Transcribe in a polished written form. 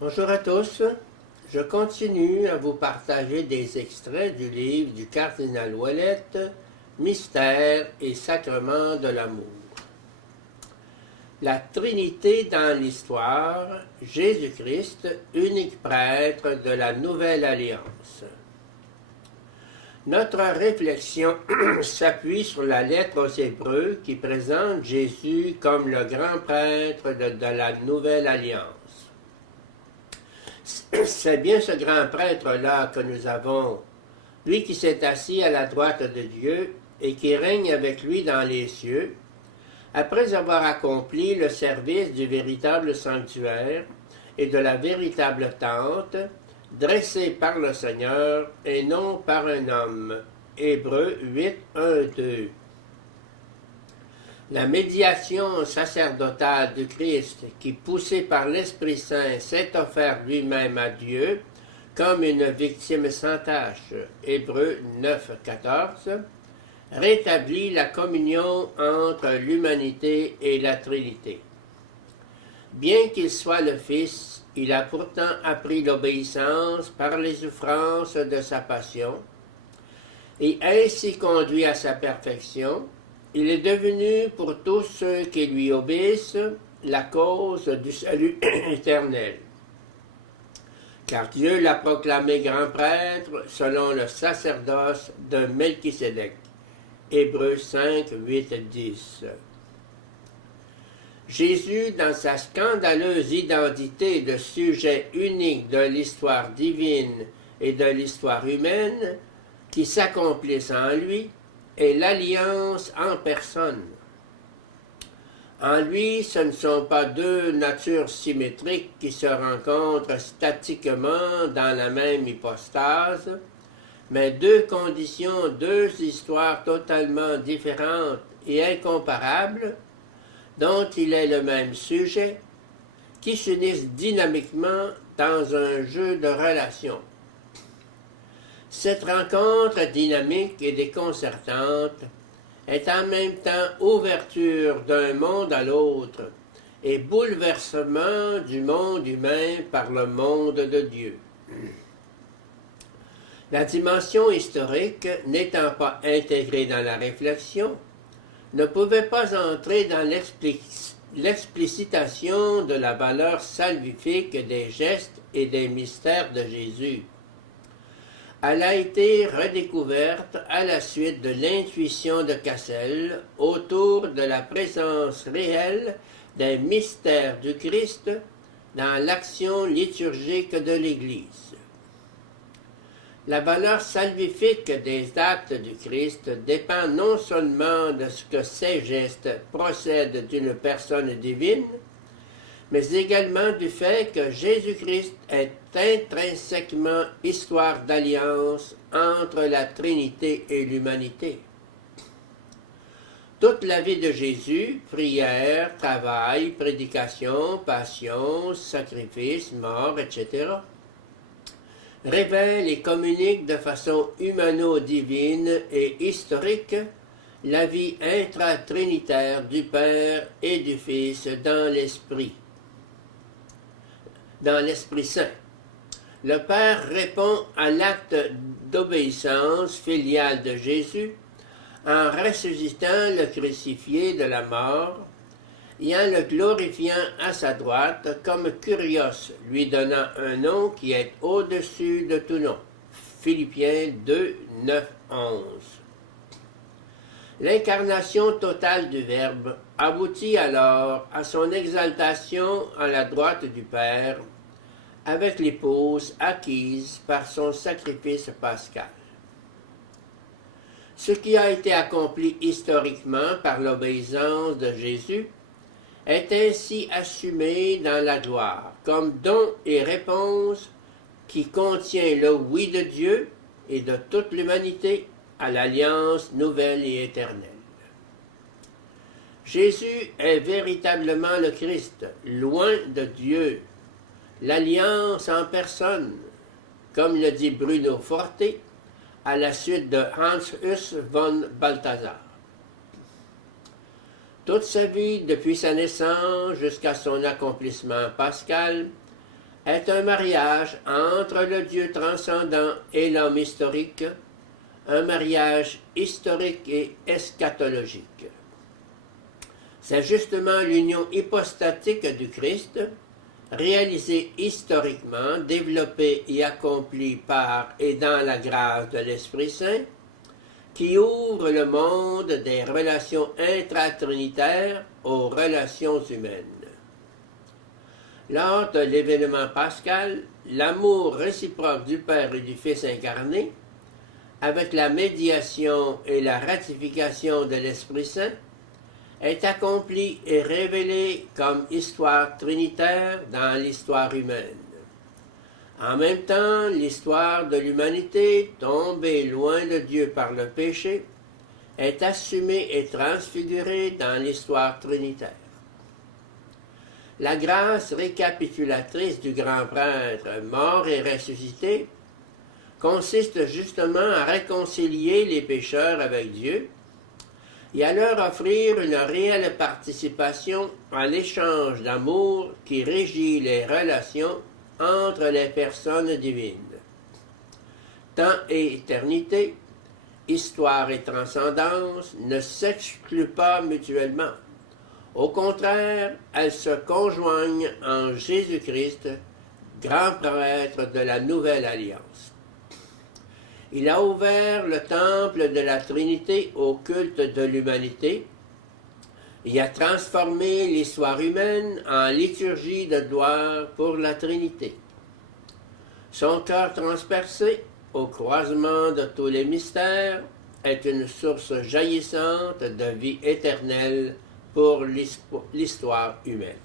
Bonjour à tous. Je continue à vous partager des extraits du livre du cardinal Ouellette, Mystère et sacrement de l'amour. La Trinité dans l'histoire, Jésus-Christ, unique prêtre de la Nouvelle Alliance. Notre réflexion s'appuie sur la lettre aux Hébreux qui présente Jésus comme le grand prêtre de la Nouvelle Alliance. C'est bien ce grand prêtre-là que nous avons, lui qui s'est assis à la droite de Dieu et qui règne avec lui dans les cieux, après avoir accompli le service du véritable sanctuaire et de la véritable tente, dressée par le Seigneur et non par un homme. Hébreux 8, 1, 2. La médiation sacerdotale du Christ, qui, poussé par l'Esprit Saint, s'est offert lui-même à Dieu comme une victime sans tache, Hébreux 9, 14, rétablit la communion entre l'humanité et la Trinité. Bien qu'il soit le Fils, il a pourtant appris l'obéissance par les souffrances de sa passion, et ainsi conduit à sa perfection. Il est devenu pour tous ceux qui lui obéissent la cause du salut éternel. Car Dieu l'a proclamé grand prêtre selon le sacerdoce de Melchisédek. Hébreux 5, 8, 10. Jésus, dans sa scandaleuse identité de sujet unique de l'histoire divine et de l'histoire humaine, qui s'accomplissent en lui, est l'alliance en personne. En lui, ce ne sont pas deux natures symétriques qui se rencontrent statiquement dans la même hypostase, mais deux conditions, deux histoires totalement différentes et incomparables, dont il est le même sujet, qui s'unissent dynamiquement dans un jeu de relations. Cette rencontre dynamique et déconcertante est en même temps ouverture d'un monde à l'autre et bouleversement du monde humain par le monde de Dieu. La dimension historique, n'étant pas intégrée dans la réflexion, ne pouvait pas entrer dans l'explicitation de la valeur salvifique des gestes et des mystères de Jésus. Elle a été redécouverte à la suite de l'intuition de Cassel autour de la présence réelle des mystères du Christ dans l'action liturgique de l'Église. La valeur salvifique des actes du Christ dépend non seulement de ce que ces gestes procèdent d'une personne divine, mais également du fait que Jésus-Christ est intrinsèquement histoire d'alliance entre la Trinité et l'humanité. Toute la vie de Jésus, prière, travail, prédication, passion, sacrifice, mort, etc., révèle et communique de façon humano-divine et historique la vie intratrinitaire du Père et du Fils dans l'Esprit Saint. Le Père répond à l'acte d'obéissance filiale de Jésus en ressuscitant le crucifié de la mort et en le glorifiant à sa droite comme Kyrios, lui donnant un nom qui est au-dessus de tout nom. Philippiens 2, 9, 11. L'incarnation totale du Verbe aboutit alors à son exaltation à la droite du Père, avec l'épouse acquise par son sacrifice pascal. Ce qui a été accompli historiquement par l'obéissance de Jésus est ainsi assumé dans la gloire, comme don et réponse qui contient le oui de Dieu et de toute l'humanité à l'alliance nouvelle et éternelle. Jésus est véritablement le Christ, loin de Dieu, l'alliance en personne, comme le dit Bruno Forte à la suite de Hans Hus von Balthasar. Toute sa vie, depuis sa naissance jusqu'à son accomplissement pascal, est un mariage entre le Dieu transcendant et l'homme historique, un mariage historique et eschatologique. C'est justement l'union hypostatique du Christ, réalisée historiquement, développée et accomplie par et dans la grâce de l'Esprit Saint, qui ouvre le monde des relations intratrinitaires aux relations humaines. Lors de l'événement pascal, l'amour réciproque du Père et du Fils incarné, avec la médiation et la ratification de l'Esprit Saint, est accompli et révélé comme histoire trinitaire dans l'histoire humaine. En même temps, l'histoire de l'humanité, tombée loin de Dieu par le péché, est assumée et transfigurée dans l'histoire trinitaire. La grâce récapitulatrice du grand prêtre, mort et ressuscité, consiste justement à réconcilier les pécheurs avec Dieu et à leur offrir une réelle participation à l'échange d'amour qui régit les relations entre les personnes divines. Temps et éternité, histoire et transcendance ne s'excluent pas mutuellement. Au contraire, elles se conjoignent en Jésus-Christ, grand prêtre de la Nouvelle Alliance. Il a ouvert le temple de la Trinité au culte de l'humanité et a transformé l'histoire humaine en liturgie de gloire pour la Trinité. Son cœur transpercé, au croisement de tous les mystères, est une source jaillissante de vie éternelle pour l'histoire humaine.